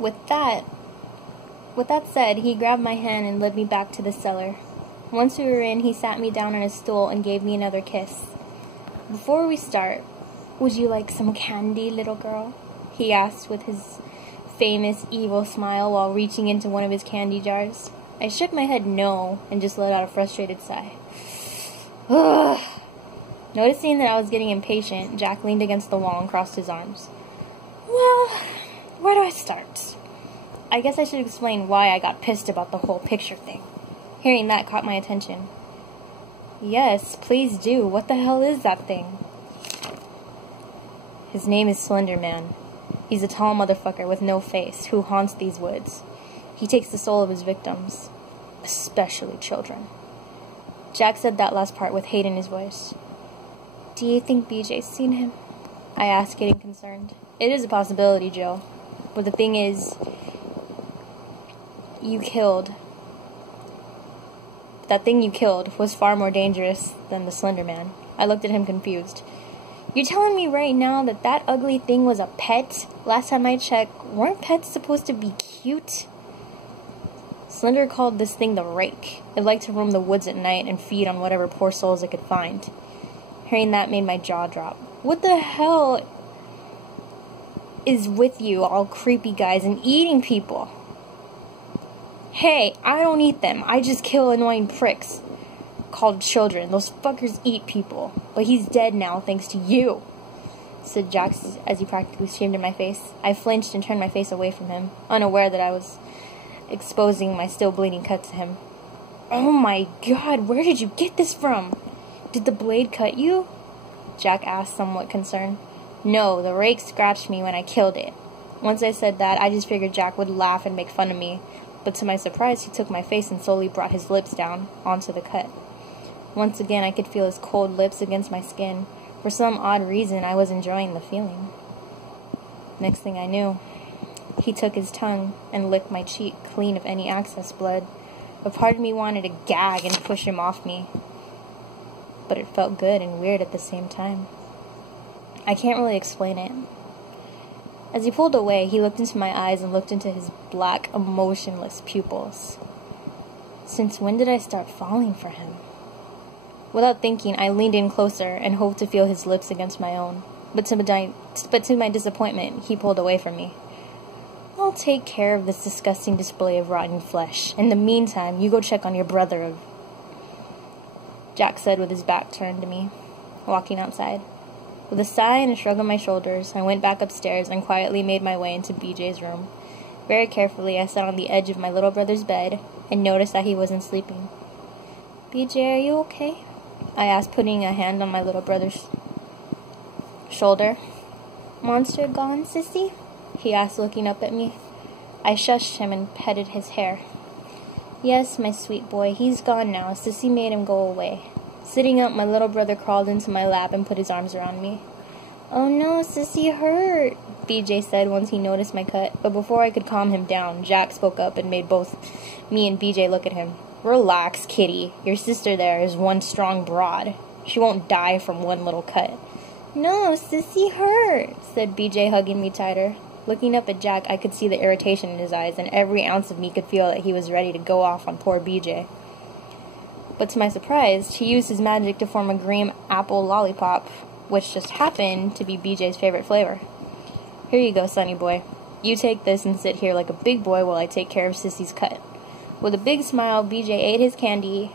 With that said, he grabbed my hand and led me back to the cellar. Once we were in, he sat me down on a stool and gave me another kiss. Before we start, would you like some candy, little girl? He asked with his famous evil smile while reaching into one of his candy jars. I shook my head no and just let out a frustrated sigh. Ugh. Noticing that I was getting impatient, Jack leaned against the wall and crossed his arms. Well, where do I start? I guess I should explain why I got pissed about the whole picture thing. Hearing that caught my attention. Yes, please do. What the hell is that thing? His name is Slender Man. He's a tall motherfucker with no face who haunts these woods. He takes the soul of his victims, especially children. Jack said that last part with hate in his voice. Do you think BJ's seen him? I asked, getting concerned. It is a possibility, Joe. But the thing is, that thing you killed was far more dangerous than the Slender Man. I looked at him confused. You're telling me right now that that ugly thing was a pet? Last time I checked, weren't pets supposed to be cute? Slender called this thing the Rake. It liked to roam the woods at night and feed on whatever poor souls it could find. Hearing that made my jaw drop. What the hell is with you, all creepy guys, and eating people? Hey, I don't eat them. I just kill annoying pricks called children. Those fuckers eat people. But he's dead now, thanks to you, said Jack as he practically screamed in my face. I flinched and turned my face away from him, unaware that I was exposing my still bleeding cut to him. Oh my god, where did you get this from? Did the blade cut you? Jack asked, somewhat concerned. No, the Rake scratched me when I killed it. Once I said that, I just figured Jack would laugh and make fun of me, but to my surprise, he took my face and slowly brought his lips down onto the cut. Once again, I could feel his cold lips against my skin. For some odd reason, I was enjoying the feeling. Next thing I knew, he took his tongue and licked my cheek clean of any excess blood. A part of me wanted to gag and push him off me, but it felt good and weird at the same time. I can't really explain it. As he pulled away, he looked into my eyes and looked into his black, emotionless pupils. Since when did I start falling for him? Without thinking, I leaned in closer and hoped to feel his lips against my own. But to my disappointment, he pulled away from me. I'll take care of this disgusting display of rotten flesh. In the meantime, you go check on your brother, Jack said with his back turned to me, walking outside. With a sigh and a shrug on my shoulders, I went back upstairs and quietly made my way into BJ's room. Very carefully, I sat on the edge of my little brother's bed and noticed that he wasn't sleeping. BJ, are you okay? I asked, putting a hand on my little brother's shoulder. Monster gone, sissy? He asked, looking up at me. I shushed him and petted his hair. Yes, my sweet boy, he's gone now. Sissy made him go away. Sitting up, my little brother crawled into my lap and put his arms around me. Oh no, Sissy hurt, BJ said once he noticed my cut. But before I could calm him down, Jack spoke up and made both me and BJ look at him. Relax, kitty. Your sister there is one strong broad. She won't die from one little cut. No, Sissy hurt, said BJ, hugging me tighter. Looking up at Jack, I could see the irritation in his eyes, and every ounce of me could feel that he was ready to go off on poor BJ. But to my surprise, he used his magic to form a green apple lollipop, which just happened to be BJ's favorite flavor. Here you go, sonny boy. You take this and sit here like a big boy while I take care of Sissy's cut. With a big smile, BJ ate his candy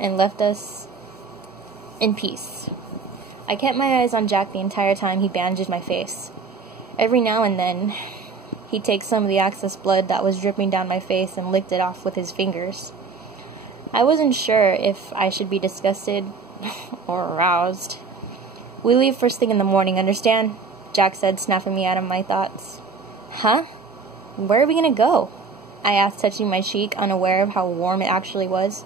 and left us in peace. I kept my eyes on Jack the entire time he bandaged my face. Every now and then, he'd take some of the excess blood that was dripping down my face and licked it off with his fingers. I wasn't sure if I should be disgusted or aroused. We leave first thing in the morning, understand? Jack said, snapping me out of my thoughts. Huh? Where are we gonna go? I asked, touching my cheek, unaware of how warm it actually was.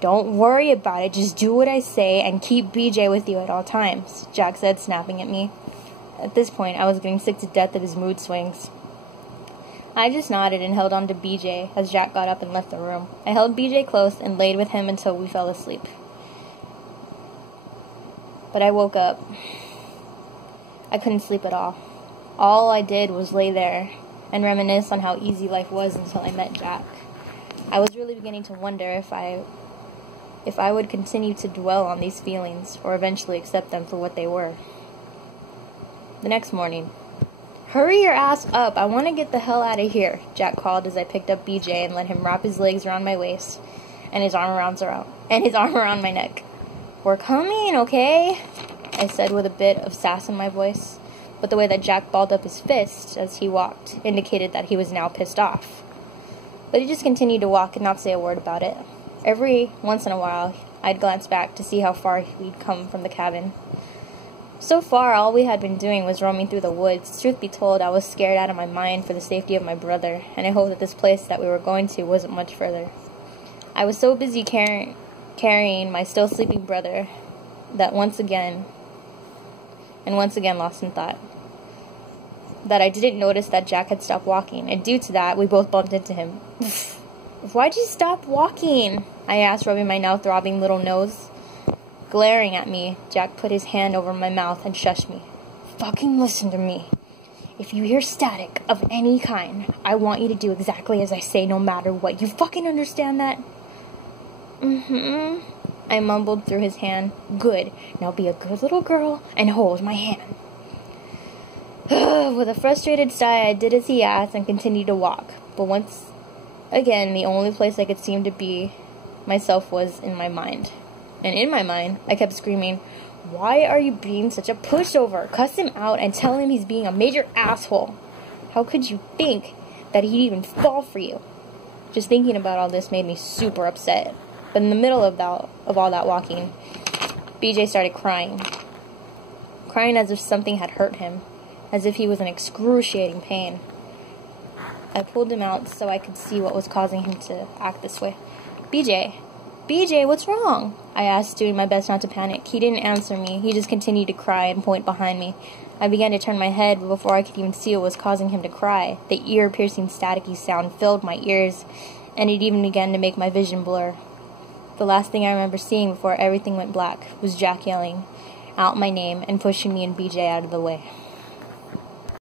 Don't worry about it, just do what I say and keep BJ with you at all times, Jack said, snapping at me. At this point, I was getting sick to death of his mood swings. I just nodded and held on to BJ as Jack got up and left the room. I held BJ close and laid with him until we fell asleep. But I woke up. I couldn't sleep at all. All I did was lay there and reminisce on how easy life was until I met Jack. I was really beginning to wonder if I would continue to dwell on these feelings or eventually accept them for what they were. The next morning. "Hurry your ass up, I want to get the hell out of here," Jack called as I picked up BJ and let him wrap his legs around my waist and his arm around my neck. "We're coming, okay?" I said with a bit of sass in my voice, but the way that Jack balled up his fist as he walked indicated that he was now pissed off. But he just continued to walk and not say a word about it. Every once in a while, I'd glance back to see how far we'd come from the cabin. So far, all we had been doing was roaming through the woods. Truth be told, I was scared out of my mind for the safety of my brother, and I hoped that this place that we were going to wasn't much further. I was so busy carrying my still sleeping brother that once again lost in thought, that I didn't notice that Jack had stopped walking, and due to that, we both bumped into him. "Why'd you stop walking?" I asked, rubbing my now throbbing little nose. Glaring at me, Jack put his hand over my mouth and shushed me. "Fucking listen to me. If you hear static of any kind, I want you to do exactly as I say no matter what. You fucking understand that?" "Mm-hmm," I mumbled through his hand. "Good. Now be a good little girl and hold my hand." With a frustrated sigh, I did as he asked and continued to walk. But once again, the only place I could seem to be myself was in my mind. And in my mind, I kept screaming, "Why are you being such a pushover? Cuss him out and tell him he's being a major asshole. How could you think that he'd even fall for you?" Just thinking about all this made me super upset. But in the middle of all that walking, BJ started crying. Crying as if something had hurt him, as if he was in excruciating pain. I pulled him out so I could see what was causing him to act this way. BJ, what's wrong?" I asked, doing my best not to panic. He didn't answer me. He just continued to cry and point behind me. I began to turn my head, but before I could even see what was causing him to cry, the ear-piercing staticky sound filled my ears, and it even began to make my vision blur. The last thing I remember seeing before everything went black was Jack yelling out my name and pushing me and BJ out of the way.